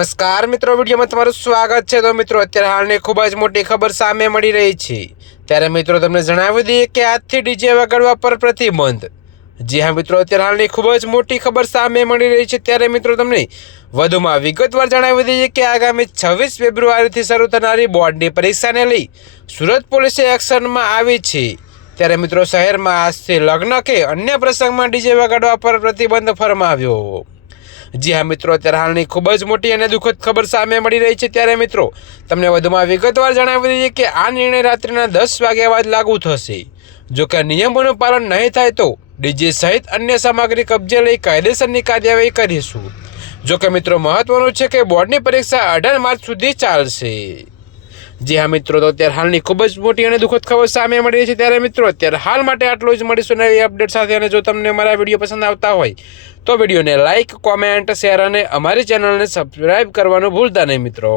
નમસ્કાર મિત્રો, વિડીયોમાં તમારું સ્વાગત છે। તો મિત્રો, અત્યારે હાલની ખૂબ જ મોટી ખબર સામે મળી રહી છે। ત્યારે મિત્રો તમને જણાવી દઈએ કે આજથી ડીજે વગાડવા પર પ્રતિબંધ। જી હા મિત્રો, અત્યારે હાલની ખૂબ જ મોટી ખબર સામે મળી રહી છે। ત્યારે મિત્રો તમને વધુમાં વિગતવાર જણાવી દઈએ કે આગામી 26 ફેબ્રુઆરીથી શરૂ થનારી બોર્ડની પરીક્ષાને લઈ સુરત પોલીસે એક્શનમાં આવી છે। ત્યારે મિત્રો શહેરમાં આજથી લગ્ન કે અન્ય પ્રસંગમાં ડીજે વગાડવા પર પ્રતિબંધ ફરમાવ્યો। જી હા મિત્રો, અત્યારે હાલની ખૂબ જ મોટી અને દુઃખદ ખબર સામે મળી રહી છે। ત્યારે મિત્રો તમને વધુમાં વિગતવાર જણાવી દઈએ કે આ નિર્ણય રાત્રિના 10 વાગ્યા બાદ લાગુ થશે। જો કે નિયમોનું પાલન નહીં થાય તો ડીજે સહિત અન્ય સામગ્રી કબજે લઈ કાયદેસરની કાર્યવાહી કરીશું। જો કે મિત્રો મહત્વનું છે કે બોર્ડની પરીક્ષા 18 માર્ચ સુધી ચાલશે। જી હા મિત્રો, તો અત્યારે હાલની ખૂબ જ મોટી અને દુઃખદ ખબર સામે મળી રહી છે। ત્યારે મિત્રો અત્યારે હાલ માટે આટલું જ, મળીશું નવી અપડેટ સાથે। અને જો તમને મારા વિડીયો પસંદ આવતા હોય તો વિડીયોને લાઇક, કોમેન્ટ, શેર અને અમારી ચેનલને સબસ્ક્રાઈબ કરવાનું ભૂલતા નહીં મિત્રો।